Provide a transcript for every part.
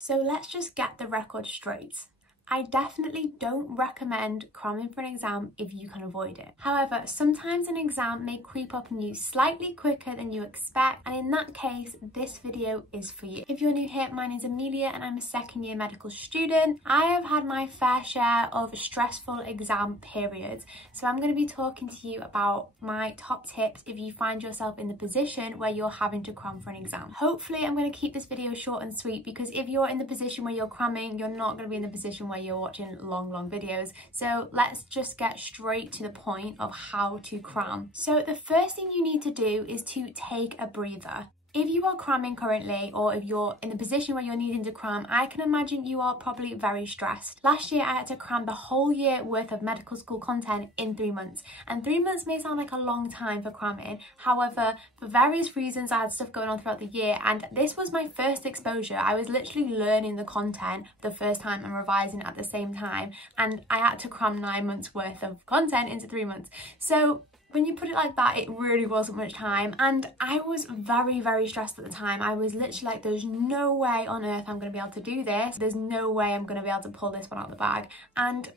So let's just get the record straight. I definitely don't recommend cramming for an exam if you can avoid it. However, sometimes an exam may creep up on you slightly quicker than you expect, and in that case, this video is for you. If you're new here, my name is Amelia and I'm a second year medical student. I have had my fair share of stressful exam periods, so I'm going to be talking to you about my top tips if you find yourself in the position where you're having to cram for an exam. Hopefully, I'm going to keep this video short and sweet, because if you're in the position where you're cramming, you're not going to be in the position where you're watching long videos. So let's just get straight to the point of how to cram. So the first thing you need to do is to take a breather. If you are cramming currently, or if you're in the position where you're needing to cram, I can imagine you are probably very stressed. Last year I had to cram the whole year worth of medical school content in 3 months, and 3 months may sound like a long time for cramming. However, for various reasons I had stuff going on throughout the year, and this was my first exposure. I was literally learning the content the first time and revising at the same time, and I had to cram 9 months worth of content into 3 months. So when you put it like that, it really wasn't much time, and I was very stressed at the time. I was literally like, there's no way on earth I'm going to be able to do this. There's no way I'm going to be able to pull this one out of the bag. And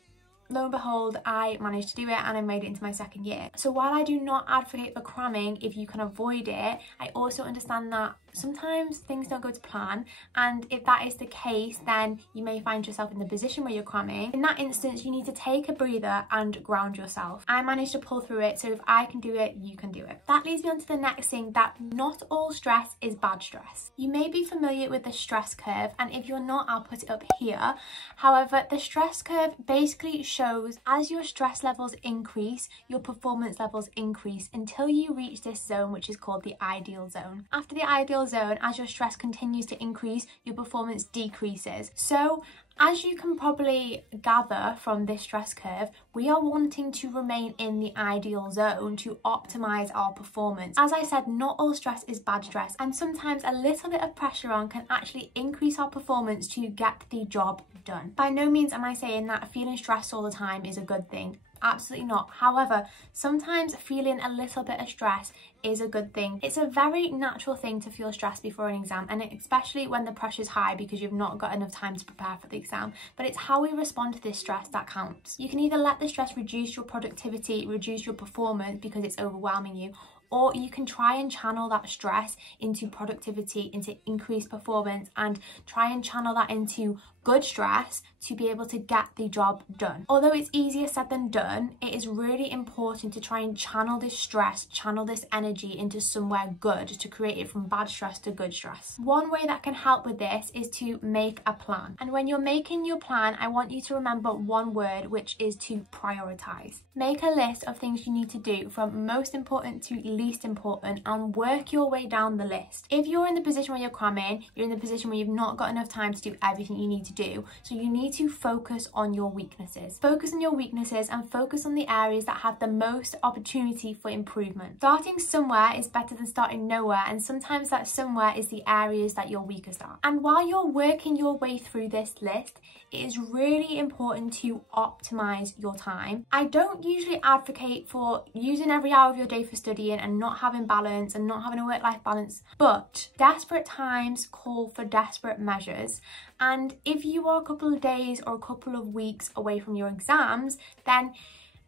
lo and behold, I managed to do it and I made it into my second year. So while I do not advocate for cramming if you can avoid it, I also understand that sometimes things don't go to plan, and if that is the case, then you may find yourself in the position where you're cramming. In that instance, you need to take a breather and ground yourself. I managed to pull through it, so if I can do it, you can do it. That leads me on to the next thing, that not all stress is bad stress. You may be familiar with the stress curve, and if you're not, I'll put it up here. However, the stress curve basically shows as your stress levels increase, your performance levels increase until you reach this zone, which is called the ideal zone. After the ideal zone, as your stress continues to increase, your performance decreases. So as you can probably gather from this stress curve, we are wanting to remain in the ideal zone to optimize our performance. As I said, not all stress is bad stress, and sometimes a little bit of pressure on can actually increase our performance to get the job done. By no means am I saying that feeling stressed all the time is a good thing. Absolutely not. However, sometimes feeling a little bit of stress is a good thing. It's a very natural thing to feel stressed before an exam, and especially when the pressure's high because you've not got enough time to prepare for the exam. But it's how we respond to this stress that counts. You can either let the stress reduce your productivity, reduce your performance because it's overwhelming you, or you can try and channel that stress into productivity, into increased performance, and try and channel that into good stress to be able to get the job done. Although it's easier said than done, it is really important to try and channel this stress, channel this energy into somewhere good, to create it from bad stress to good stress. One way that can help with this is to make a plan. And when you're making your plan, I want you to remember one word, which is to prioritize. Make a list of things you need to do from most important to least important, and work your way down the list. If you're in the position where you're cramming, you're in the position where you've not got enough time to do everything you need to do, so you need to focus on your weaknesses. Focus on your weaknesses and focus on the areas that have the most opportunity for improvement. Starting somewhere is better than starting nowhere, and sometimes that somewhere is the areas that you're weakest at. And while you're working your way through this list, it is really important to optimize your time. I don't usually advocate for using every hour of your day for studying and not having balance and not having a work-life balance, but desperate times call for desperate measures. And if you are a couple of days or a couple of weeks away from your exams, then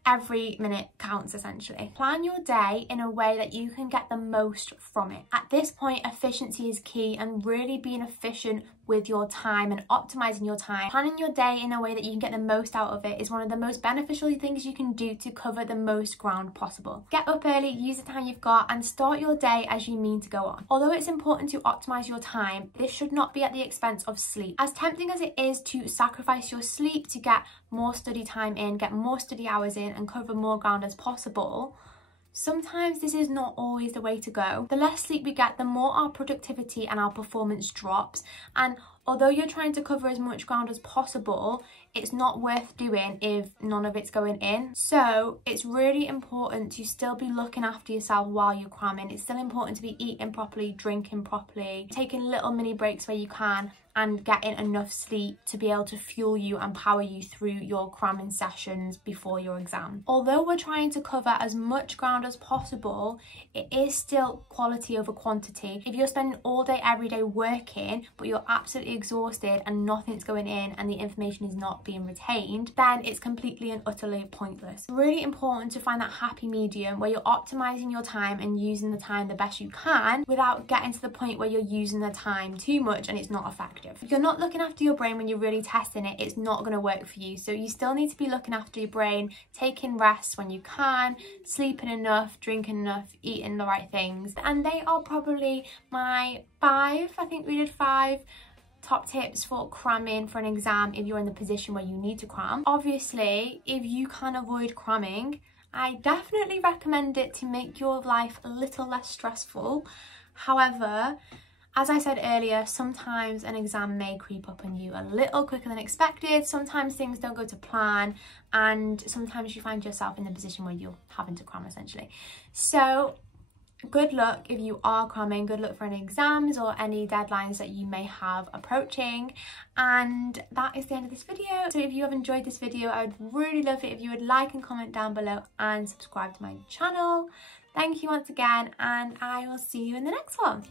every minute counts essentially. Plan your day in a way that you can get the most from it. At this point, efficiency is key, and really being efficient with your time and optimizing your time. Planning your day in a way that you can get the most out of it is one of the most beneficial things you can do to cover the most ground possible. Get up early, use the time you've got, and start your day as you mean to go on. Although it's important to optimize your time, this should not be at the expense of sleep. As tempting as it is to sacrifice your sleep to get more study time in, get more study hours in, and cover more ground as possible, sometimes this is not always the way to go. The less sleep we get, the more our productivity and our performance drops. And although you're trying to cover as much ground as possible, it's not worth doing if none of it's going in. So it's really important to still be looking after yourself while you're cramming. It's still important to be eating properly, drinking properly, taking little mini breaks where you can, and getting enough sleep to be able to fuel you and power you through your cramming sessions before your exam. Although we're trying to cover as much ground as possible, it is still quality over quantity. If you're spending all day every day working, but you're absolutely absolutely exhausted and nothing's going in and the information is not being retained, then it's completely and utterly pointless. Really important to find that happy medium where you're optimizing your time and using the time the best you can without getting to the point where you're using the time too much and it's not effective. If you're not looking after your brain when you're really testing it, it's not going to work for you. So you still need to be looking after your brain, taking rest when you can, sleeping enough, drinking enough, eating the right things. And they are probably my 5, I think we did 5 top tips for cramming for an exam if you're in the position where you need to cram. Obviously, if you can avoid cramming, I definitely recommend it to make your life a little less stressful. However, as I said earlier, sometimes an exam may creep up on you a little quicker than expected. Sometimes things don't go to plan, and sometimes you find yourself in the position where you're having to cram essentially. So good luck if you are cramming, good luck for any exams or any deadlines that you may have approaching. And that is the end of this video. So if you have enjoyed this video, I would really love it if you would like and comment down below and subscribe to my channel. Thank you once again, and I will see you in the next one.